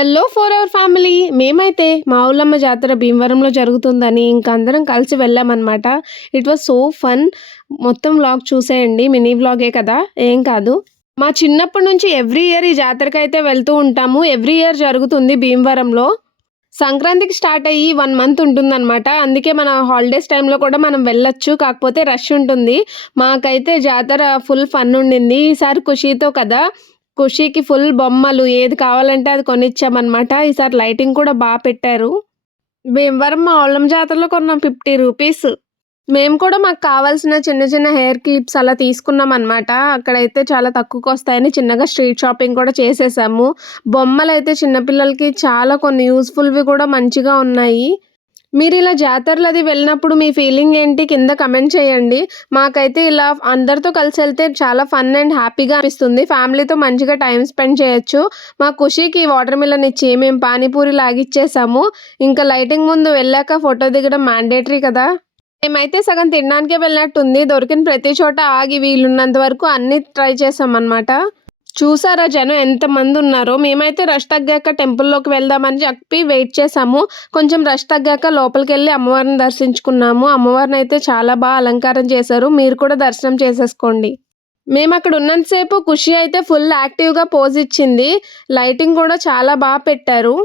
Hello for our family. మేమైతే మా ఊళ్ళమ్మ జాతర భీమవరంలో జరుగుతుందని ఇంక అందరం కలిసి వెళ్ళామన్నమాట. It was so fun. మొత్తం వ్లాగ్ చూసేయండి. మినీ వ్లాగే కదా, ఏం కాదు. మా చిన్నప్పటి నుంచి ఎవ్రీ ఇయర్ ఈ జాతరకైతే వెళ్తూ ఉంటాము. ఎవ్రీ ఇయర్ జరుగుతుంది భీమవరంలో. సంక్రాంతికి స్టార్ట్ అయ్యి 1 మంత్ ఉంటుందన్నమాట. అందుకే మన హాలిడేస్ టైంలో కూడా మనం వెళ్ళొచ్చు. కాకపోతే రష్ ఉంటుంది. మాకైతే జాతర ఫుల్ ఫన్ ఉండింది. ఈసారి ఖుషీతో కదా, ఖుషీకి ఫుల్ బొమ్మలు ఏది కావాలంటే అది కొనిచ్చామన్నమాట. ఈసారి లైటింగ్ కూడా పెట్టారు. భీమవరం మా ఊళ్ళమ్మ జాతరలో కొన్నాం 50 రూపీస్. మేము కూడా మాకు కావాల్సిన చిన్న చిన్న హెయిర్ క్లిప్స్ అలా తీసుకున్నామన్నమాట. అక్కడైతే చాలా తక్కువకొస్తాయని చిన్నగా స్ట్రీట్ షాపింగ్ కూడా చేసేసాము. బొమ్మలైతే చిన్న పిల్లలకి చాలా కొన్ని యూజ్‌ఫుల్‌వి కూడా మంచిగా ఉన్నాయి. మీరిలా జాతరలది వెళ్ళినప్పుడు మీ ఫీలింగ్ ఏంటి? కింద కమెంట్ చేయండి. మాకైతే ఇలా అందరితో కలిసెళ్తే చాలా ఫన్ అండ్ హ్యాపీగా అనిపిస్తుంది. ఫ్యామిలీతో మంచిగా టైమ్ స్పెండ్ చేయొచ్చు. మా ఖుషీకి వాటర్ మిలన్ ఇచ్చి మేము పానీపూరి లాగిచ్చేసాము. ఇంకా లైటింగ్ ముందు వెళ్ళాక ఫోటో దిగడం మ్యాండేటరీ కదా! మేమైతే సగం తినడానికే వెళ్ళినట్టుంది. దొరికిన ప్రతి చోట ఆగి వీలున్నంత వరకు అన్నీ ట్రై చేసామన్నమాట. చూసారా జనం ఎంతమందున్నారో? మేమైతే రష్ తగ్గాక టెంపుల్‌లోకి వెళ్దామని చెప్పి వెయిట్ చేసాము. కొంచెం రష్ తగ్గాక లోపలికెళ్ళి అమ్మవారిని దర్శించుకున్నాము. అమ్మవారినైతే చాలా అలంకారం చేశారు. మీరు కూడా దర్శనం చేసేసుకోండి. మేమక్కడ ఉన్నంత సేపు ఖుషి అయితే ఫుల్ యాక్టివ్‌గా పోజ్ ఇచ్చింది. లైటింగ్ కూడా చాలా పెట్టారు.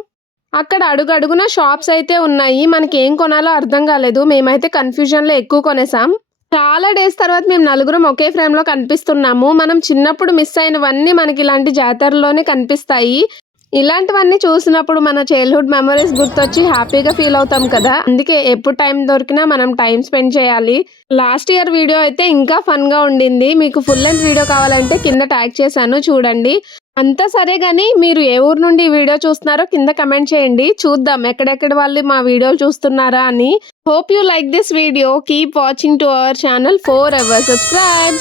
అక్కడ అడుగడుగున షాప్స్ అయితే ఉన్నాయి. మనకేం కొనాలో అర్థం కాలేదు. మేమైతే కన్‌ఫ్యూజన్‌లో ఎక్కువ కొనేసాం. చాలా డేస్ తర్వాత మేము నలుగురం ఒకే ఫ్రేమ్‌లో కనిపిస్తున్నాము. మనం చిన్నప్పుడు మిస్ అయినవన్నీ మనకి ఇలాంటి జాతరలోనే కనిపిస్తాయి. ఇలాంటివన్నీ చూసినప్పుడు మన చైల్డ్‌హుడ్ మెమరీస్ గుర్తొచ్చి హ్యాపీగా ఫీల్ అవుతాం కదా! అందుకే ఎప్పుడు టైం దొరికినా మనం టైం స్పెండ్ చేయాలి. లాస్ట్ ఇయర్ వీడియో అయితే ఇంకా ఫన్‌గా ఉండింది. మీకు ఫుల్ లెంగ్త్ వీడియో కావాలంటే కింద ట్యాగ్ చేశాను చూడండి. అంతా సరే గానీ మీరు ఏ ఊరు నుండి ఈ వీడియో చూస్తున్నారో కింద కమెంట్ చేయండి. చూద్దాం ఎక్కడెక్కడ వాళ్ళు మా వీడియోలు చూస్తున్నారా అని. Hope you like this video. Keep watching to our channel for ever. Subscribe.